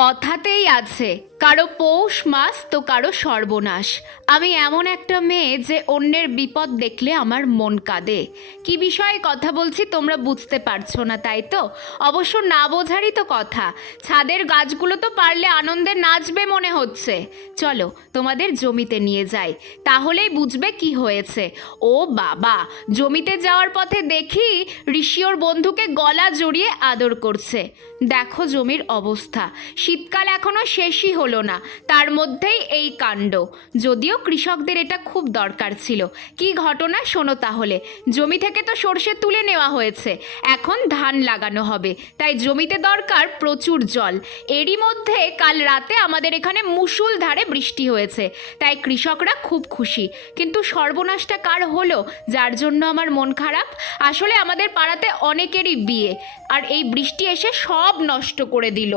কথাতেই আছে, কারো পৌষ মাস তো কারো সর্বনাশ। আমি এমন একটা মেয়ে যে অন্যের বিপদ দেখলে আমার মন কাঁদে। কি বিষয়ে কথা বলছি তোমরা বুঝতে পারছো না, তাই তো? অবশ্য না বোঝারই তো কথা। ছাদের গাছগুলো তো পারলে আনন্দে নাচবে মনে হচ্ছে। চলো তোমাদের জমিতে নিয়ে যাই, তাহলেই বুঝবে কি হয়েছে। ও বাবা, জমিতে যাওয়ার পথে দেখি ঋষি ওর বন্ধুকে গলা জড়িয়ে আদর করছে। দেখো জমির অবস্থা, শীতকাল এখনো শেষই হলো না, তার মধ্যেই এই কাণ্ড। যদিও কৃষকদের এটা খুব দরকার ছিল। কি ঘটনা শোনো তাহলে। জমি থেকে তো সর্ষে তুলে নেওয়া হয়েছে, এখন ধান লাগানো হবে, তাই জমিতে দরকার প্রচুর জল। এরই মধ্যে কাল রাতে আমাদের এখানে মুষলধারে বৃষ্টি হয়েছে, তাই কৃষকরা খুব খুশি। কিন্তু সর্বনাশটা কার হলো যার জন্য আমার মন খারাপ? আসলে আমাদের পাড়াতে অনেকেরই বিয়ে, আর এই বৃষ্টি এসে সব নষ্ট করে দিল।